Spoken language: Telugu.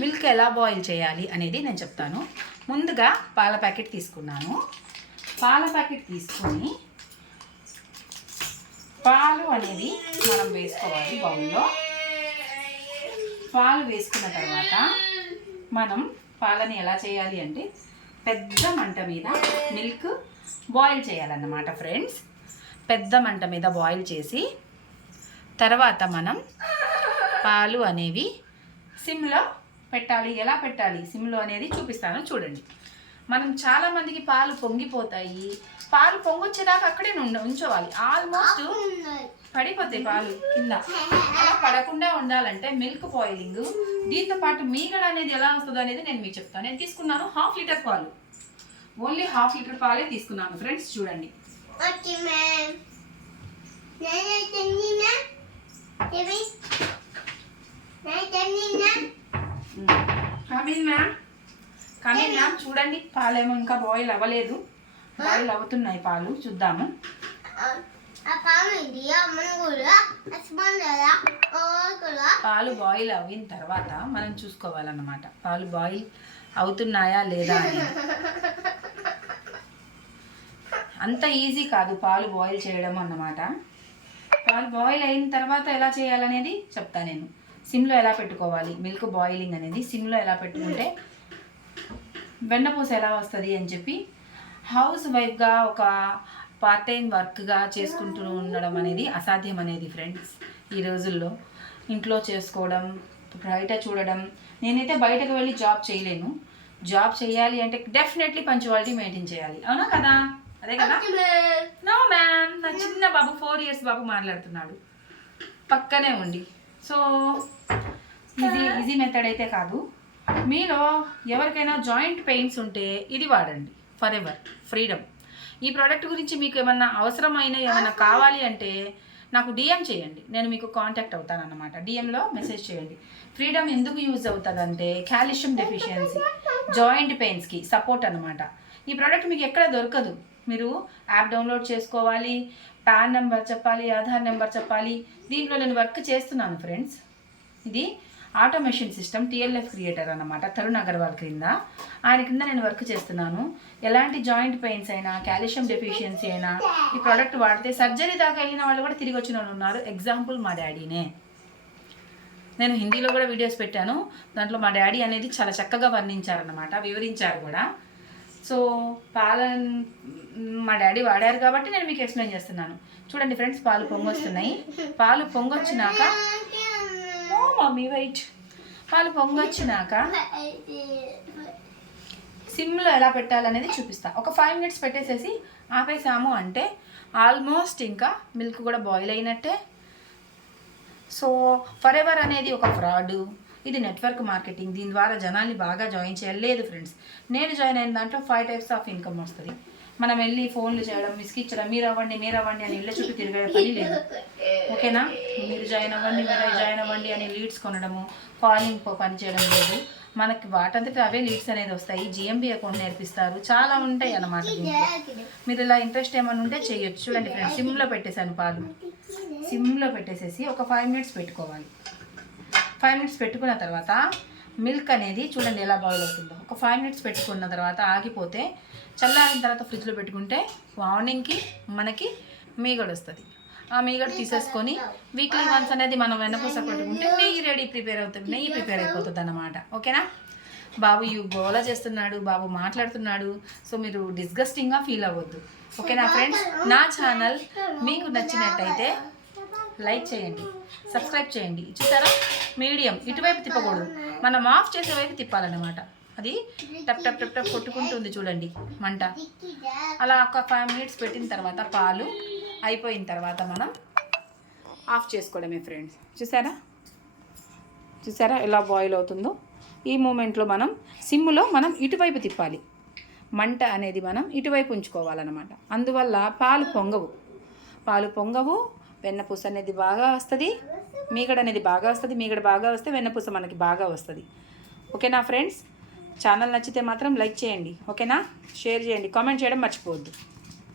మిల్క్ ఎలా బాయిల్ చేయాలి అనేది నేను చెప్తాను. ముందుగా పాల ప్యాకెట్ తీసుకున్నాను. పాల ప్యాకెట్ తీసుకొని పాలు అనేది మనం వేసుకోవాలి బౌల్లో. పాలు వేసుకున్న తర్వాత మనం పాలని ఎలా చేయాలి అంటే పెద్ద మంట మీద మిల్క్ బాయిల్ చేయాలన్నమాట ఫ్రెండ్స్. పెద్ద మంట మీద బాయిల్ చేసి తర్వాత మనం పాలు అనేవి సిమ్లో పెట్టాలి. ఎలా పెట్టాలి సిమ్లో అనేది చూపిస్తాను చూడండి. మనం చాలామందికి పాలు పొంగిపోతాయి. పాలు పొంగొచ్చేదాకా అక్కడే ఉంచోవాలి. ఆల్మోస్ట్ పడిపోతాయి పాలు కింద. అలా పడకుండా ఉండాలంటే మిల్క్ బాయిలింగ్, దీంతో పాటు మీగడ అనేది ఎలా వస్తుందో అనేది నేను మీకు చెప్తాను. నేను తీసుకున్నాను 1/2 లీటర్ పాలు. ఓన్లీ 1/2 లీటర్ పాలే తీసుకున్నాను ఫ్రెండ్స్. చూడండి. కమిన్ మ్యామ్ చూడండి, పాలేమో ఇంకా బాయిల్ అవ్వలేదు. బాయిల్ అవుతున్నాయి పాలు, చూద్దాము. పాలు బాయిల్ అయిన తర్వాత మనం చూసుకోవాలన్నమాట పాలు బాయిల్ అవుతున్నాయా లేదా అని. అంత ఈజీ కాదు పాలు బాయిల్ చేయడం అన్నమాట. పాలు బాయిల్ అయిన తర్వాత ఎలా చేయాలనేది చెప్తా నేను. సిమ్లో ఎలా పెట్టుకోవాలి మిల్క్ బాయిలింగ్ అనేది, సిమ్లో ఎలా పెట్టుకుంటే వెన్నపూస ఎలా వస్తుంది అని చెప్పి హౌస్ వైఫ్గా ఒక పార్ట్ టైం వర్క్గా చేసుకుంటూ ఉండడం అనేది అసాధ్యం అనేది ఫ్రెండ్స్. ఈ రోజుల్లో ఇంట్లో చేసుకోవడం, బయట చూడడం. నేనైతే బయటకు వెళ్ళి జాబ్ చేయలేను. జాబ్ చేయాలి అంటే డెఫినెట్లీ పంచువాలిటీ మెయింటైన్ చేయాలి. అవునా కదా? అదే కదా? నో మ్యామ్, నా చిన్న బాబు 4 years బాబు మాట్లాడుతున్నాడు పక్కనే ఉండి. సో ఈజీ మెథడ్ అయితే కాదు. మీలో ఎవరికైనా జాయింట్ పెయిన్స్ ఉంటే ఇది వాడండి. For ever freedom. ఈ ప్రోడక్ట్ గురించి మీకు ఏమన్నా ఏమన్నా కావాలి అంటే నాకు డిఎం చేయండి, నేను మీకు కాంటాక్ట్ అవుతాను అన్నమాట. డిఎంలో మెసేజ్ చేయండి. ఫ్రీడమ్ ఎందుకు యూజ్ అవుతుందంటే కాల్షియం డెఫిషియన్సీ, జాయింట్ పెయిన్స్కి సపోర్ట్ అనమాట. ఈ ప్రోడక్ట్ మీకు ఎక్కడ దొరకదు. మీరు యాప్ డౌన్లోడ్ చేసుకోవాలి, పాన్ నెంబర్ చెప్పాలి, ఆధార్ నెంబర్ చెప్పాలి. దీంట్లో నేను వర్క్ చేస్తున్నాను ఫ్రెండ్స్. ఇది ఆటోమేషన్ సిస్టమ్ టిఎల్ఎఫ్ క్రియేటర్ అన్నమాట, తరుణ్ అగర్వాల్ క్రింద. ఆయన కింద నేను వర్క్ చేస్తున్నాను. ఎలాంటి జాయింట్ పెయిన్స్ అయినా, కాల్షియం డెఫిషియన్సీ అయినా ఈ ప్రోడక్ట్ వాడితే సర్జరీ దాకా వెళ్ళిన వాళ్ళు కూడా తిరిగి వచ్చిన వాళ్ళు ఉన్నారు. ఎగ్జాంపుల్ మా డాడీనే. నేను హిందీలో కూడా వీడియోస్ పెట్టాను. దాంట్లో మా డాడీ అనేది చాలా చక్కగా వర్ణించారన్నమాట, వివరించారు కూడా. సో మా డాడీ వాడారు కాబట్టి నేను మీకు ఎక్స్ప్లెయిన్ చేస్తున్నాను. చూడండి ఫ్రెండ్స్, పాలు పొంగొస్తున్నాయి. పాలు పొంగొచ్చినాక మమ్మీ వెయిట్. పాలు పొంగొచ్చినాక సిమ్లో ఎలా పెట్టాలనేది చూపిస్తా. ఒక 5 minutes పెట్టేసేసి ఆపేసాము అంటే ఆల్మోస్ట్ ఇంకా మిల్క్ కూడా బాయిల్ అయినట్టే. సో ఫర్ ఎవర్ అనేది ఒక ఫ్రాడ్. ఇది నెట్వర్క్ మార్కెటింగ్. దీని ద్వారా జనాల్ని బాగా జాయిన్ చేయాలి. లేదు ఫ్రెండ్స్, నేను జాయిన్ అయిన దాంట్లో 5 types ఆఫ్ ఇన్కమ్ వస్తుంది. మనం వెళ్ళి ఫోన్లు చేయడం, విసిగిచ్చడం, మీరు అవ్వండి అని ఇళ్ళ చుట్టూ తిరిగే పని లేదు. ఓకేనా? మీరు జాయిన్ అవ్వండి అని లీడ్స్ కొనడము, కాలింగ్ పని చేయడం లేదు. మనకి వాటంతట అవే లీడ్స్ అనేది వస్తాయి. జిఎంబి అకౌంట్ నేర్పిస్తారు, చాలా ఉంటాయి అన్నమాట. మీరు ఇలా ఇంట్రెస్ట్ ఏమైనా ఉంటే చేయొచ్చు. చూడండి ఫ్రెండ్స్, సిమ్లో పెట్టేశాను పాలు. సిమ్లో పెట్టేసేసి ఒక 5 minutes పెట్టుకోవాలి. 5 minutes పెట్టుకున్న తర్వాత మిల్క్ అనేది చూడండి ఎలా బాయిల్ అవుతుందో. ఒక 5 minutes పెట్టుకున్న తర్వాత ఆగిపోతే చల్లారిన తర్వాత ఫ్రిడ్జ్లో పెట్టుకుంటే మార్నింగ్కి మనకి మీగడ వస్తుంది. ఆ మీగడ తీసేసుకొని వీక్లీ వన్స్ అనేది మనం వెన్నపూస పెట్టుకుంటే నెయ్యి ప్రిపేర్ అయిపోతుంది అన్నమాట. ఓకేనా? బాబు గోలా చేస్తున్నాడు, బాబు మాట్లాడుతున్నాడు. సో మీరు డిస్గస్టింగ్గా ఫీల్ అవ్వద్దు. ఓకేనా ఫ్రెండ్స్? నా ఛానల్ మీకు నచ్చినట్టయితే లైక్ చేయండి, సబ్స్క్రైబ్ చేయండి. చూసారా? మీడియం ఇటువైపు తిప్పకూడదు, మనం ఆఫ్ చేసే వైపు తిప్పాలన్నమాట. అది టప్ టప్ టప్ టప్ కొట్టుకుంటుంది చూడండి మంట. అలా ఒక 5 minutes పెట్టిన తర్వాత పాలు అయిపోయిన తర్వాత మనం ఆఫ్ చేసుకోవడమే ఫ్రెండ్స్. చూసారా ఎలా బాయిల్ అవుతుందో? ఈ మూమెంట్లో మనం సిమ్లో మనం ఇటువైపు తిప్పాలి. మంట అనేది మనం ఇటువైపు ఉంచుకోవాలన్నమాట. అందువల్ల పాలు పొంగవు, వెన్నపూస అనేది బాగా వస్తుంది, మీగడ అనేది బాగా వస్తుంది. మీగడ బాగా వస్తే వెన్నపూస మనకి బాగా వస్తుంది. ఓకేనా ఫ్రెండ్స్? ఛానల్ నచ్చితే మాత్రం లైక్ చేయండి. ఓకేనా? షేర్ చేయండి, కామెంట్ చేయడం మర్చిపోవద్దు.